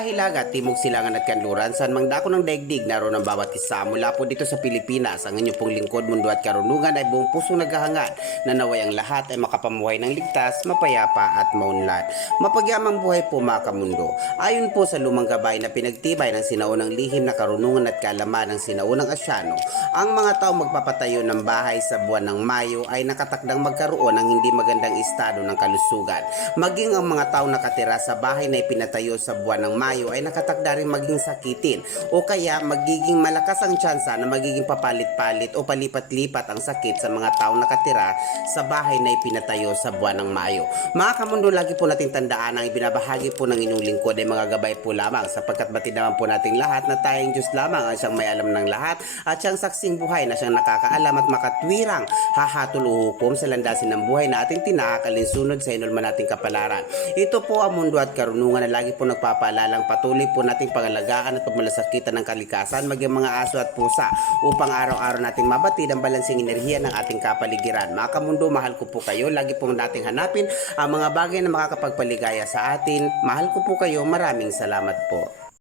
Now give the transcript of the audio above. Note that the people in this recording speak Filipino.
Hilaga, Timog Silangan at Kanluran, saan mang dako ng daigdig naroon ang bawat isa. Mula po dito sa Pilipinas, ang inyong pong lingkod, mundo at karunungan ay buong puso naghahangad na naway ang lahat ay makapamuhay ng ligtas, mapayapa at maunlad. Mapagyamang buhay po mga kamundo. Ayon po sa lumang gabay na pinagtibay ng sinaunang lihim na karunungan at kaalaman ng sinaunang Asyano, ang mga tao magpapatayo ng bahay sa buwan ng Mayo ay nakatakdang magkaroon ng hindi magandang estado ng kalusugan. Maging ang mga tao nakatira sa bahay na ipinatayo sa buwan ng Mayo ay nakatakda rin maging sakitin o kaya magiging malakas ang tsansa na magiging papalit-palit o palipat-lipat ang sakit sa mga taong nakatira sa bahay na ipinatayo sa buwan ng Mayo. Mga kamundo, lagi po nating tandaan ang ibinabahagi po ng inyong lingkod ay mga gabay po lamang sapagkat batid naman po nating lahat na tayong Diyos lamang ang siyang may alam ng lahat at siyang saksing buhay na siyang nakakaalam at makatwirang hahatol o hukom sa landasin ng buhay na ating tinahak alinsunod sa inulman nating kapalaran. Ito po ang mundo at karunungan na lagi po nagpapaalala ang patuloy po nating pangalagaan at pagmalasakitan ng kalikasan maging mga aso at pusa upang araw-araw nating mabatid ang balansing enerhiya ng ating kapaligiran. Mga kamundo, mahal ko po kayo. Lagi pong nating hanapin ang mga bagay na makakapagpaligaya sa atin. Mahal ko po kayo. Maraming salamat po.